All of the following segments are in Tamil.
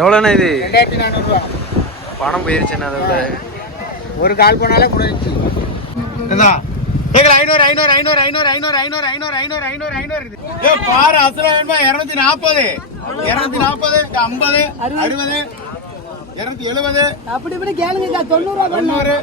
எவ்வளோண்ணா இது? 2400 ரூபா. பணம் போயிருச்சுண்ணா அதோட. ஒரு கால் போனாலே முடிஞ்சிச்சு. பாரு அசுர வேணுமா 240 240 50 60 270 அப்படி இப்படி கேளுங்க 90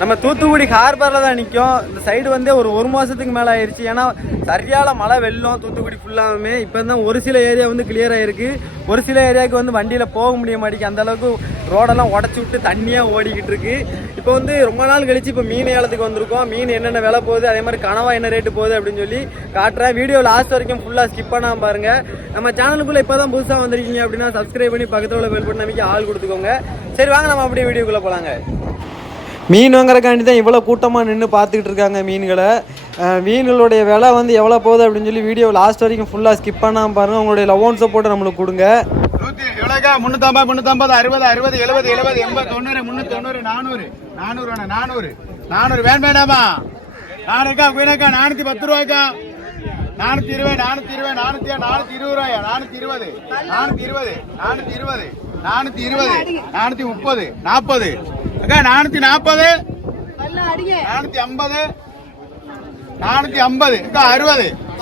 நம்ம தூத்துக்குடி ஹார்பரில் தான் நிற்கும். இந்த சைடு வந்து ஒரு மாதத்துக்கு மேலே ஆயிடுச்சு. ஏன்னா சரியான மழை வெள்ளம் தூத்துக்குடி ஃபுல்லாகவே. இப்போ தான் ஒரு சில ஏரியா வந்து கிளியர் ஆகிருக்கு. ஒரு சில ஏரியாவுக்கு வந்து வண்டியில் போக முடிய மாட்டேங்குது. அந்தளவுக்கு ரோடெல்லாம் உடச்சி விட்டு தண்ணியாக ஓடிக்கிட்டு இருக்கு. இப்போ வந்து ரொம்ப நாள் கழிச்சு இப்போ மீன் ஏலத்துக்கு வந்திருக்கோம். மீன் என்னென்ன விலை போகுது, அதே மாதிரி கனவா என்ன ரேட்டு போகுது அப்படின்னு சொல்லி காட்டுறேன். வீடியோ லாஸ்ட் வரைக்கும் ஃபுல்லாக ஸ்கிப் பண்ணாமல் பாருங்கள். நம்ம சேனலுக்குள்ளே இப்போ தான் புதுசாக வந்திருக்கீங்க அப்படின்னா சப்ஸ்கிரைப் பண்ணி பக்கத்தில் உள்ள பெல் பட்டன் அமைக்க ஆள் கொடுத்துக்கோங்க. சரி வாங்க நம்ம அப்படியே வீடியோக்குள்ளே போகலாங்க. மீன் வாங்குறக்காண்டி தான் இவ்வளோ கூட்டமாக நின்று பார்த்துக்கிட்டு இருக்காங்க மீன்களை. மீன்களுடைய விலை வந்து எவ்வளோ போகுது அப்படின்னு சொல்லி வீடியோ லாஸ்ட் வரைக்கும் ஃபுல்லாக ஸ்கிப் பண்ணாமல் பாருங்கள். உங்களுடைய லவ் ஒன் சப்போர்ட்டை நம்மளுக்கு கொடுங்க. 350 350 60 60 70 70 80 90 390 400 400 400 வேண்டாமா? 400 குயினக்கா 410 ரூபாய்க்கா 420 420 420 ரூபாயா 420 420 420 420 430 40 அக்கா 440 450 450 அக்கா 60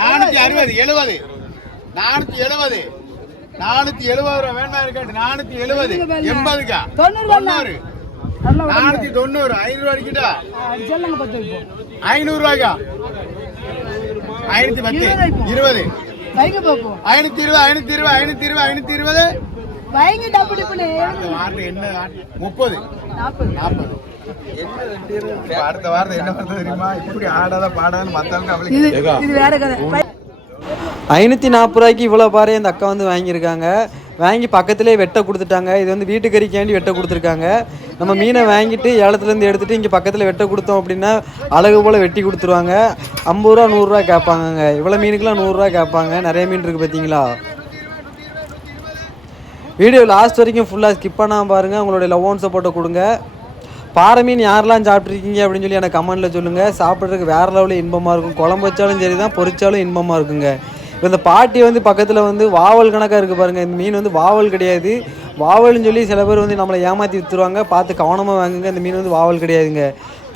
460 70 470 470 ரூபா வேணா இருக்காட்டு 470 80க்கா 90 490 500 அடிக்கிட்டா 500 ரூபாய்க்கா 510 20 520 அடுத்த வார்த்தை என்ன பண்றது தெரியுமா? இப்படி ஆடாத பாடாத மத்தவங்க 540 ரூபாய்க்கு இவ்வளோ பாரு இந்த அக்கா வந்து வாங்கியிருக்காங்க. வாங்கி பக்கத்துலேயே வெட்ட கொடுத்துட்டாங்க. இது வந்து வீட்டுக்கறிக்காண்டி வெட்ட கொடுத்துருக்காங்க. நம்ம மீனை வாங்கிட்டு ஏலத்துலேருந்து எடுத்துகிட்டு இங்கே பக்கத்தில் வெட்ட கொடுத்தோம் அப்படின்னா அழகு போல் வெட்டி கொடுத்துருவாங்க. 50 ரூபா 100 ரூபா கேட்பாங்க. இவ்வளோ மீனுக்குலாம் 100 ரூபா கேட்பாங்க. நிறைய மீன் இருக்குது பார்த்தீங்களா. வீடியோ லாஸ்ட் வரைக்கும் ஃபுல்லாக ஸ்கிப் பண்ணாமல் பாருங்கள். உங்களுடைய லவ் ஒன் சப்போர்ட்டை கொடுங்க. பாறை மீன் யாரெல்லாம் சாப்பிட்ருக்கீங்க அப்படின்னு சொல்லி எனக்கு கமெண்ட்டில் சொல்லுங்கள். சாப்பிட்றதுக்கு வேறு லெவலில் இன்பமாக இருக்கும். குழம்பு வச்சாலும் சரி தான், பொரிச்சாலும் இன்பமாக இருக்குங்க. இப்போ இந்த பாட்டி வந்து பக்கத்தில் வந்து வாவல் கணக்காக இருக்குது பாருங்கள். இந்த மீன் வந்து வாவல் கிடையாது. வாவல்னு சொல்லி சில பேர் வந்து நம்மளை ஏமாற்றி விற்றுருவாங்க. பார்த்து கவனமாக வாங்குங்க. இந்த மீன் வந்து வாவல் கிடையாதுங்க,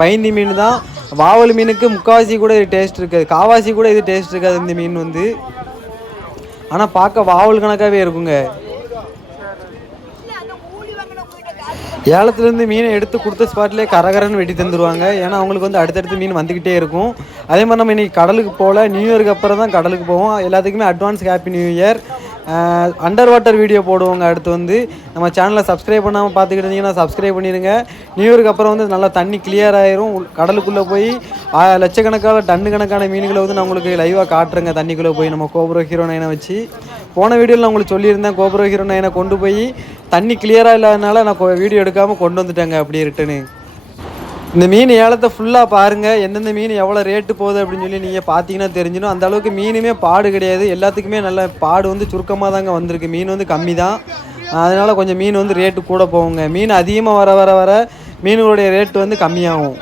பைந்தி மீன் தான். வாவல் மீனுக்கு முக்கால்வாசி கூட இது டேஸ்ட் இருக்காது, காவாசி கூட இது டேஸ்ட் இருக்காது இந்த மீன் வந்து. ஆனால் பார்க்க வாவல் கணக்காகவே இருக்குங்க. ஏலத்துலேருந்து மீனை எடுத்து கொடுத்த ஸ்பாட்லேயே கரகரன்னு வெட்டி தந்துடுவாங்க. ஏன்னா அவங்களுக்கு வந்து அடுத்தடுத்து மீன் வந்துக்கிட்டே இருக்கும். அதே மாதிரி நம்ம இன்றைக்கி கடலுக்கு போகல, நியூ இயருக்கு அப்புறம் தான் கடலுக்கு போவோம். எல்லாத்துக்குமே advance happy new year. Under water video போடுவோங்க. அடுத்து வந்து நம்ம சேனலை சப்ஸ்கிரைப் பண்ணாமல் பார்த்துக்கிட்டு இருந்தீங்கன்னா சப்ஸ்கிரைப் பண்ணிடுங்க. நியூ இயருக்கு அப்புறம் வந்து நல்லா தண்ணி கிளியர் ஆயிரும். கடலுக்குள்ளே போய் லட்சக்கணக்கான டன்னு கணக்கான மீன்களை வந்து நான் உங்களுக்கு லைவாக காட்டுறேங்க. தண்ணிக்குள்ளே போய் நம்ம கோப்ரோ ஹீரோ 9 வச்சு போன வீடியோவில் நான் உங்களுக்கு சொல்லியிருந்தேன். கோப்ரோ ஹீரோ 9 கொண்டு போய் தண்ணி கிளியராக இல்லாதனால நான் வீடியோ எடுக்காமல் கொண்டு வந்துட்டேங்க அப்படியே ரிட்டனு. இந்த மீன் ஏலத்தை ஃபுல்லாக பாருங்கள். எந்தெந்த மீன் எவ்வளோ ரேட்டு போகுது அப்படின்னு சொல்லி நீங்கள் பார்த்தீங்கன்னா தெரிஞ்சிடும். அந்த அளவுக்கு மீனுமே பாடு கிடையாது. எல்லாத்துக்குமே நல்ல பாடு வந்து சுருக்கமாக தாங்க வந்திருக்கு. மீன் வந்து கம்மி தான். அதனால் கொஞ்சம் மீன் வந்து ரேட்டு கூட போகுங்க. மீன் அதிகமாக வர வர வர மீனுடைய ரேட்டு வந்து கம்மியாகும்.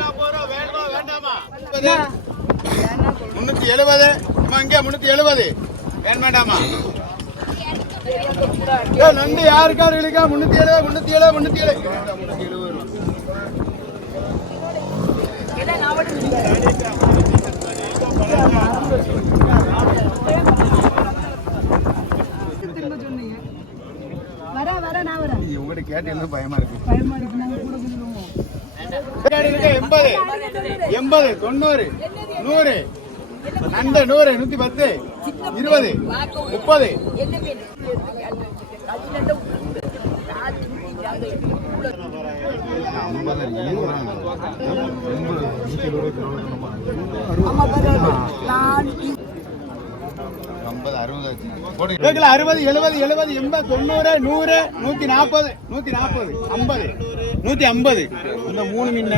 370 வேண்டாமா? நண்டு யாருக்காரு இருக்கா? 370 உங்கள்கிட்ட கேட்டு பயமா இருக்கு. 80 90 100 நண்டு 100 110 20 30 60 70 80 90 100 140 140 50 150 இந்த 3 மீன்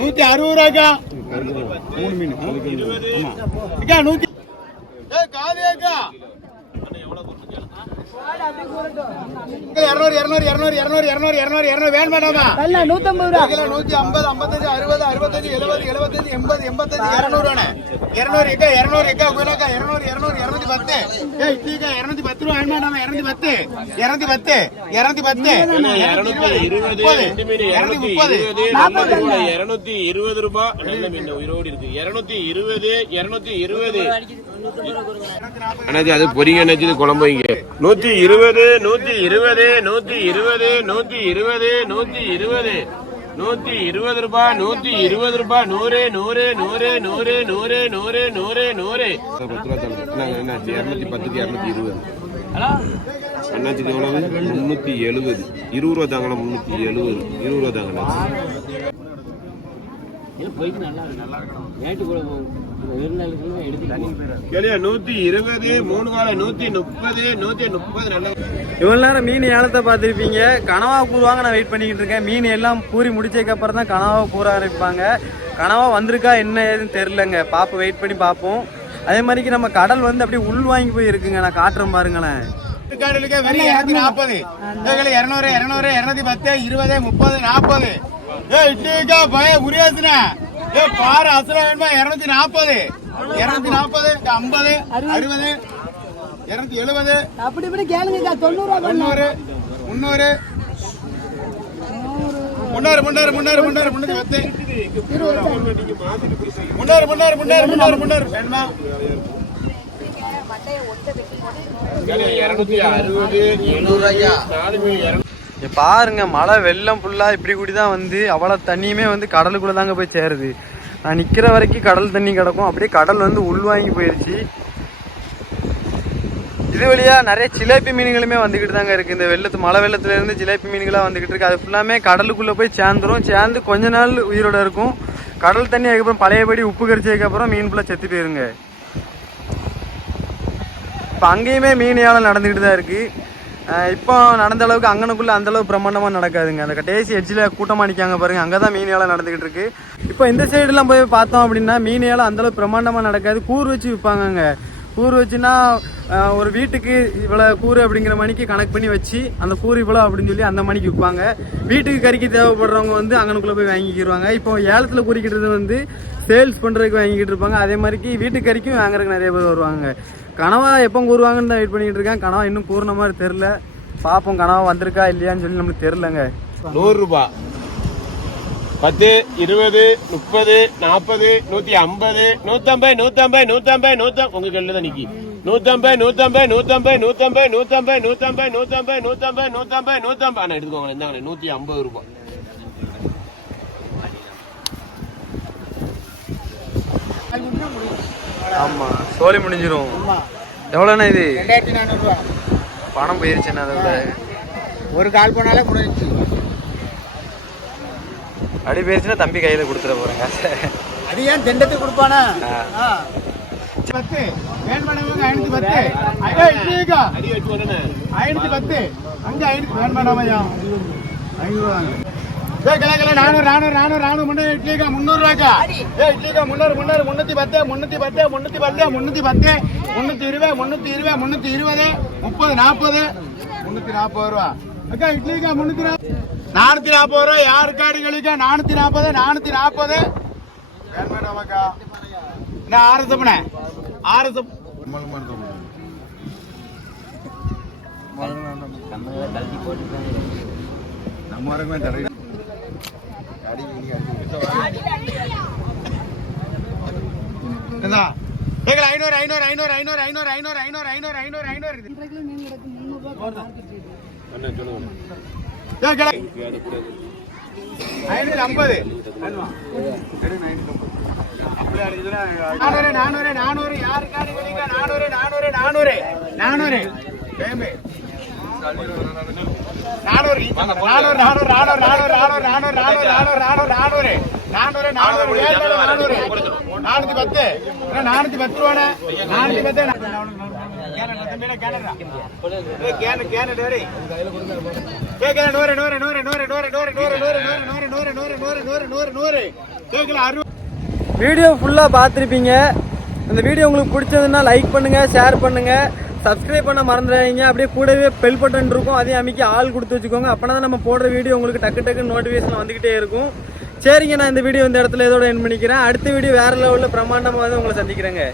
160 ரூபாய்க்கா 3 மீன். ஆமா அக்கா 100 காலியாக்கா 200 200 200 200 200 200 200 வேணும் வேண்டாமா? இல்ல 150 ரூபா. 150 55 60 65 70 75 80 85 200 200 எக்கா 200 எக்கா கோலக்கா 200 200 210. ஏய் இட்லிக்கா 210 ரூபாய் வேணும் வேண்டாமா? 210 210 210 220 ரூபாய். நல்ல மீன் உயிரோடு இருக்கு. 220 220 அண்ணாச்சி அது பொரிங்க அண்ணாச்சி குழம்பு வைங்க. 120 120 120 120 120 120 ரூபாய் 120 ரூபாய் 100 100 100 100 100 100 100 100 அண்ணாச்சி 210 220 அண்ணாச்சிக்கு எவ்வளவு? 370. 20 ரூபா தாங்கண்ணா. 370 20 ரூபா தாங்கண்ணா. கேளியா 120 3 காலை 130 130 நல்ல. இவ்வளவு நேரம் மீன் ஏலத்தை பார்த்துருப்பீங்க. கனவா கூறுவாங்க, நான் வெயிட் பண்ணிக்கிட்டு இருக்கேன். மீன் எல்லாம் பூரி முடிச்சதுக்கு அப்புறம் தான் கனவா கூற ஆரம்பிப்பாங்க. கனவா வந்திருக்கா என்ன ஏதுன்னு தெரிலங்க, பார்ப்போம், வெயிட் பண்ணி பார்ப்போம். அதே மாதிரிக்கு நம்ம கடல் வந்து அப்படியே உள் வாங்கி போய் இருக்குங்க. நான் காட்டுறேன் பாருங்களேன். கடலுக்கு வெறும் 240. 200 200 210 20 30 40. ஏய் இட்லிக்கா பய உரியாசுனா. ஏய் பாரு அசல வேணுமா? 240 240 50 60 270. அப்படி இப்படி கேளுங்கக்கா 90 ரூபா பண்ணலாம். 300 300 300 300 300 310 300 வேணுமா? 260 பாருங்க, மழை வெள்ளம் ஃபுல்லா இப்படி கூடி தான் வந்து அவ்வளவு தண்ணியுமே வந்து கடலுக்குள்ள தாங்க போய் சேருது. நான் நிக்கிற வரைக்கும் கடல் தண்ணி கிடக்கும். அப்படியே கடல் வந்து உள்வாங்கி போயிருச்சு. இது வழியா நிறைய ஜிலேபி மீன்களுமே வந்துகிட்டு தாங்க இருக்கு. இந்த மழை வெள்ளத்துல இருந்து ஜிலேபி மீன்களா வந்துகிட்டு இருக்கு. அது ஃபுல்லாமே கடலுக்குள்ள போய் சேர்ந்துரும். சேர்ந்து கொஞ்ச நாள் உயிரோட இருக்கும். கடல் தண்ணி அதுக்கப்புறம் பழையபடி உப்பு கரிச்சதுக்கு அப்புறம் மீன் ஃபுல்லா செத்து போயிருங்க. இப்போ அங்கேயுமே மீன் ஏலம் நடந்துக்கிட்டு தான் இருக்கு. இப்போ நடந்த அளவுக்கு அங்கனுக்குள்ள அந்த அளவுக்கு பிரம்மாண்டமாக நடக்காதுங்க. அந்த கடைசி எட்ஜில் கூட்டமாக நிற்காங்க பாருங்க, அங்கே தான் மீன் ஏலம் நடந்துகிட்டு இருக்கு. இப்போ இந்த சைடுலாம் போய் பார்த்தோம் அப்படின்னா மீன் ஏலம் அந்த அளவுக்கு பிரம்மாண்டமாக நடக்காது. கூறு வச்சு விற்பாங்கங்க. கூறு வச்சுன்னா ஒரு வீட்டுக்கு இவ்வளோ கூறு அப்படிங்கிற மணிக்கு கணக்கு பண்ணி வச்சு அந்த கூறு இவ்வளோ அப்படின்னு சொல்லி அந்த மணிக்கு விற்பாங்க. வீட்டுக்கு கறிக்கு தேவைப்படுறவங்க வந்து அங்கனுக்குள்ளே போய் வாங்கிக்கிடுவாங்க. இப்போ ஏலத்தில் குறிக்கிட்டது வந்து சேல்ஸ் பண்ணுறதுக்கு வாங்கிக்கிட்டு இருப்பாங்க. அதே மாதிரிக்கு வீட்டு கறிக்கும் வாங்குறதுக்கு நிறைய பேர் வருவாங்க. கனவா எப்போ கூறுவாங்கன்னு தான் வெயிட் பண்ணிட்டு இருக்கேன். கனவா இன்னும் கூறுன மாதிரி தெரில. பார்ப்போம் கனவா வந்திருக்கா இல்லையான்னு சொல்லி நம்மளுக்கு தெரிலங்க. 100 ரூபாய் 10 20 30 40 150 150 150 150 150 உங்க கையில தான் நிக்கி. 150 150 150 150 150 150 150 150 150 150 அண்ணா எடுத்துக்கோங்க. இந்தாங்க 150 ரூபாய். ஆமா, சோலி முடிஞ்சிரும். எவ்வளோண்ணா இது? 2400 ரூபா. பணம் போயிருச்சுண்ணா. அதோட ஒரு கால் போனாலே முடிஞ்சிச்சு. அடி போயிருச்சுன்னா தம்பி கையில கொடுத்துட போறேங்க. அது ஏன் தெண்டத்துக்கு கொடுப்பானா? 10 வேண்மணவங்க 510. ஐயா இட்லிக்கா அடி வச்சு வரேனே 510. அங்க 5 வேண்மணவயா 500 வாங்க. ஏய் கல 400 400 400 400 முன்ன இட்லிக்கா 300 ரூபாய்க்கா. ஏய் இட்லிக்கா 300 300 310 310 310 310 320 320 320 30 40 340 ரூபா. அக்கா இட்லிக்கா 440 ரூபா. யார் காடிகளுக்கா 440 440 வேண்மணவக்கா. நான் ஆர்எஸ்எப்னே ஆர்எஸ்எப் நம்ம வரைக்கும் தடை ஐநூறு ஐநூறு ஐநூறு ஐநூறு ஐநூறு ஐநூறு ஐநூறு ஐநூறு ஐநூறு ஐநூறு ஐநூறு ஐநூறு 50 நானூறு நானூறு யாரு காடி வெளிங்க 400 400 400 400 கேம்பே 400 400 400 400 400 400 400 400 400 410 410 ரூபானே 410 வீடியோ ஃபுல்லாக பார்த்துருப்பீங்க. இந்த வீடியோ உங்களுக்கு பிடிச்சதுன்னா லைக் பண்ணுங்கள், ஷேர் பண்ணுங்கள், சப்ஸ்கிரைப் பண்ண மறந்துடாதீங்க. அப்படியே கூடவே பெல் பட்டன் இருக்கும், அதையும் அமைக்கி ஆள் கொடுத்து வச்சுக்கோங்க. அப்போனா தான் நம்ம போடுற வீடியோ உங்களுக்கு டக்கு டக்குன்னு நோட்டிஃபிகேஷன் வந்துக்கிட்டே இருக்கும். சரிங்க, நான் இந்த வீடியோ இந்த இடத்துல இதோட எண்ட் பண்ணிக்கிறேன். அடுத்த வீடியோ வேறு லெவலில் பிரம்மாண்டமாக வந்து உங்களை சந்திக்கிறேங்க.